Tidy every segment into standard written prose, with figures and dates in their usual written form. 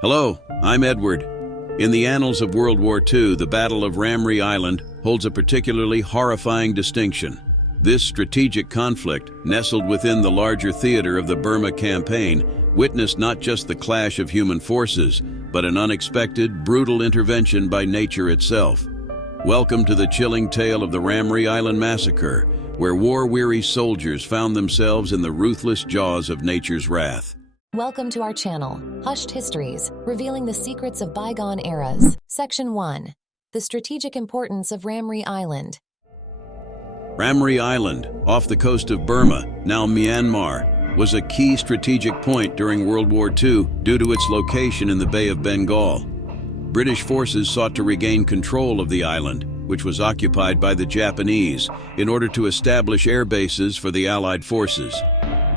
Hello, I'm Edward. In the annals of World War II, the Battle of Ramree Island holds a particularly horrifying distinction. This strategic conflict, nestled within the larger theater of the Burma campaign, witnessed not just the clash of human forces, but an unexpected, brutal intervention by nature itself. Welcome to the chilling tale of the Ramree Island Massacre, where war-weary soldiers found themselves in the ruthless jaws of nature's wrath. Welcome to our channel, Hushed Histories, revealing the secrets of bygone eras. Section 1. The strategic importance of Ramree Island. Ramree Island, off the coast of Burma, now Myanmar, was a key strategic point during World War II due to its location in the Bay of Bengal. British forces sought to regain control of the island, which was occupied by the Japanese, in order to establish air bases for the Allied forces.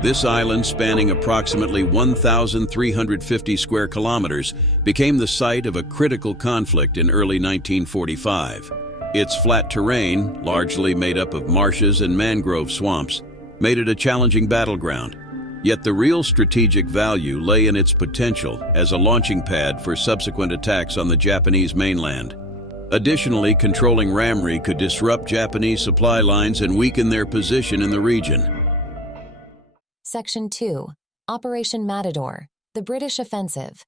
This island, spanning approximately 1,350 square kilometers, became the site of a critical conflict in early 1945. Its flat terrain, largely made up of marshes and mangrove swamps, made it a challenging battleground. Yet the real strategic value lay in its potential as a launching pad for subsequent attacks on the Japanese mainland. Additionally, controlling Ramree could disrupt Japanese supply lines and weaken their position in the region. Section 2. Operation Matador, the British offensive.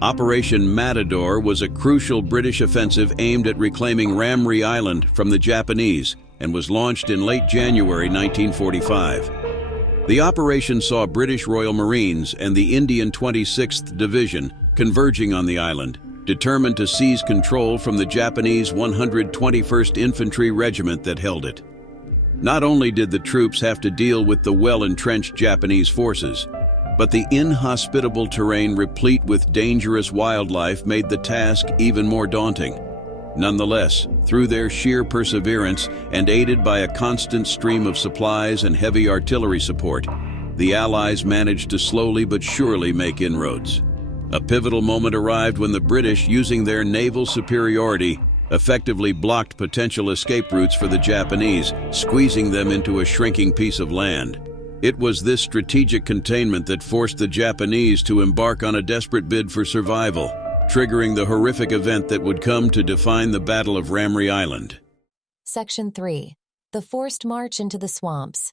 Operation Matador was a crucial British offensive aimed at reclaiming Ramree Island from the Japanese and was launched in late January 1945. The operation saw British Royal Marines and the Indian 26th Division converging on the island, determined to seize control from the Japanese 121st Infantry Regiment that held it. Not only did the troops have to deal with the well-entrenched Japanese forces, but the inhospitable terrain replete with dangerous wildlife made the task even more daunting. Nonetheless, through their sheer perseverance and aided by a constant stream of supplies and heavy artillery support, the Allies managed to slowly but surely make inroads. A pivotal moment arrived when the British, using their naval superiority, effectively blocked potential escape routes for the Japanese, squeezing them into a shrinking piece of land. It was this strategic containment that forced the Japanese to embark on a desperate bid for survival, triggering the horrific event that would come to define the Battle of Ramree Island. Section 3. The forced march into the swamps.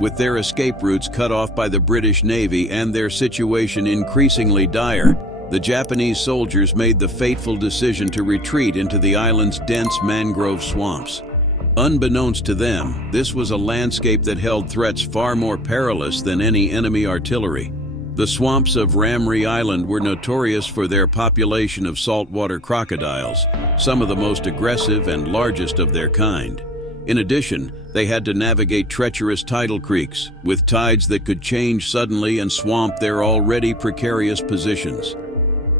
With their escape routes cut off by the British Navy and their situation increasingly dire, the Japanese soldiers made the fateful decision to retreat into the island's dense mangrove swamps. Unbeknownst to them, this was a landscape that held threats far more perilous than any enemy artillery. The swamps of Ramree Island were notorious for their population of saltwater crocodiles, some of the most aggressive and largest of their kind. In addition, they had to navigate treacherous tidal creeks, with tides that could change suddenly and swamp their already precarious positions.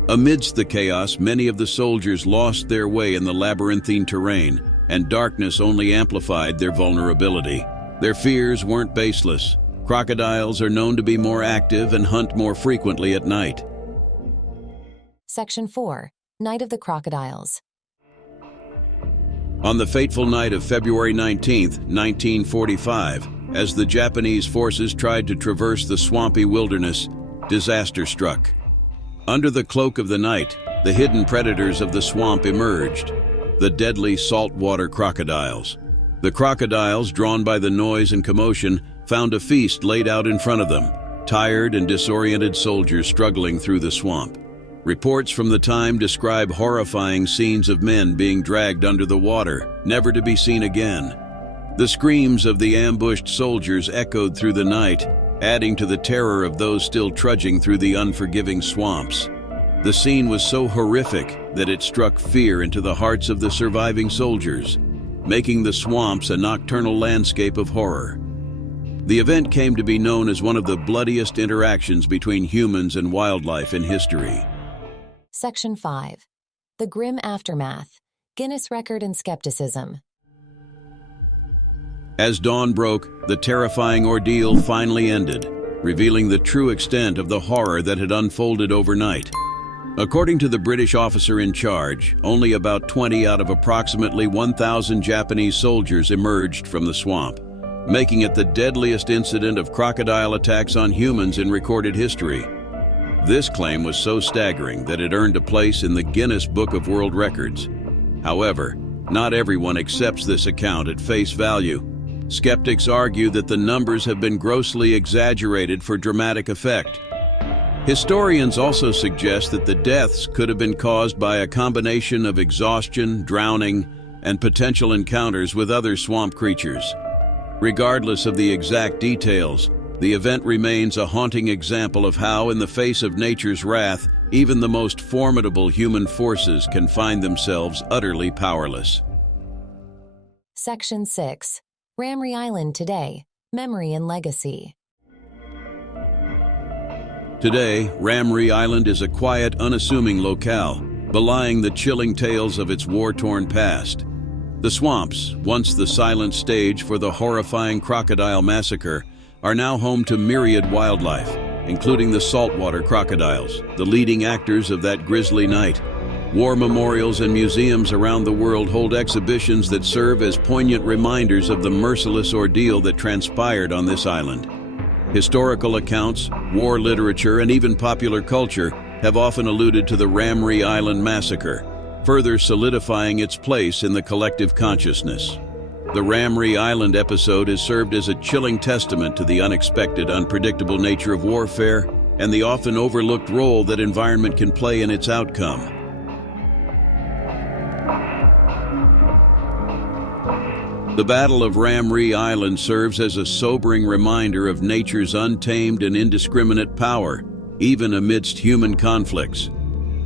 Amidst the chaos, many of the soldiers lost their way in the labyrinthine terrain, and darkness only amplified their vulnerability. Their fears weren't baseless. Crocodiles are known to be more active and hunt more frequently at night. Section 4. Night of the Crocodiles. On the fateful night of February 19, 1945, as the Japanese forces tried to traverse the swampy wilderness, disaster struck. Under the cloak of the night, the hidden predators of the swamp emerged, the deadly saltwater crocodiles. The crocodiles, drawn by the noise and commotion, found a feast laid out in front of them, tired and disoriented soldiers struggling through the swamp. Reports from the time describe horrifying scenes of men being dragged under the water, never to be seen again. The screams of the ambushed soldiers echoed through the night, adding to the terror of those still trudging through the unforgiving swamps. The scene was so horrific that it struck fear into the hearts of the surviving soldiers, making the swamps a nocturnal landscape of horror. The event came to be known as one of the bloodiest interactions between humans and wildlife in history. Section 5. The grim aftermath, Guinness Record and Skepticism. As dawn broke, the terrifying ordeal finally ended, revealing the true extent of the horror that had unfolded overnight. According to the British officer in charge, only about 20 out of approximately 1,000 Japanese soldiers emerged from the swamp, making it the deadliest incident of crocodile attacks on humans in recorded history. This claim was so staggering that it earned a place in the Guinness Book of World Records. However, not everyone accepts this account at face value. Skeptics argue that the numbers have been grossly exaggerated for dramatic effect. Historians also suggest that the deaths could have been caused by a combination of exhaustion, drowning, and potential encounters with other swamp creatures. Regardless of the exact details, the event remains a haunting example of how, in the face of nature's wrath, even the most formidable human forces can find themselves utterly powerless. Section 6. Ramree Island Today, Memory and Legacy. Today, Ramree Island is a quiet, unassuming locale, belying the chilling tales of its war-torn past. The swamps, once the silent stage for the horrifying Crocodile Massacre, are now home to myriad wildlife, including the saltwater crocodiles, the leading actors of that grisly night. War memorials and museums around the world hold exhibitions that serve as poignant reminders of the merciless ordeal that transpired on this island. Historical accounts, war literature, and even popular culture have often alluded to the Ramree Island Massacre, further solidifying its place in the collective consciousness. The Ramree Island episode has served as a chilling testament to the unexpected, unpredictable nature of warfare and the often overlooked role that environment can play in its outcome. The Battle of Ramree Island serves as a sobering reminder of nature's untamed and indiscriminate power, even amidst human conflicts.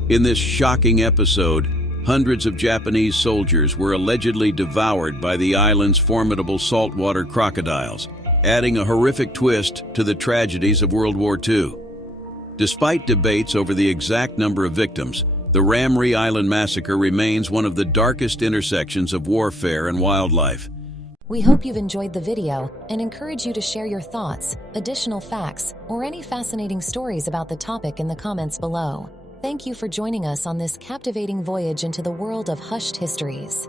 In this shocking episode, hundreds of Japanese soldiers were allegedly devoured by the island's formidable saltwater crocodiles, adding a horrific twist to the tragedies of World War II. Despite debates over the exact number of victims, the Ramree Island Massacre remains one of the darkest intersections of warfare and wildlife. We hope you've enjoyed the video and encourage you to share your thoughts, additional facts, or any fascinating stories about the topic in the comments below. Thank you for joining us on this captivating voyage into the world of hushed histories.